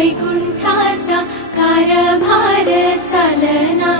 वैकुण्ठाचा कारभार चलना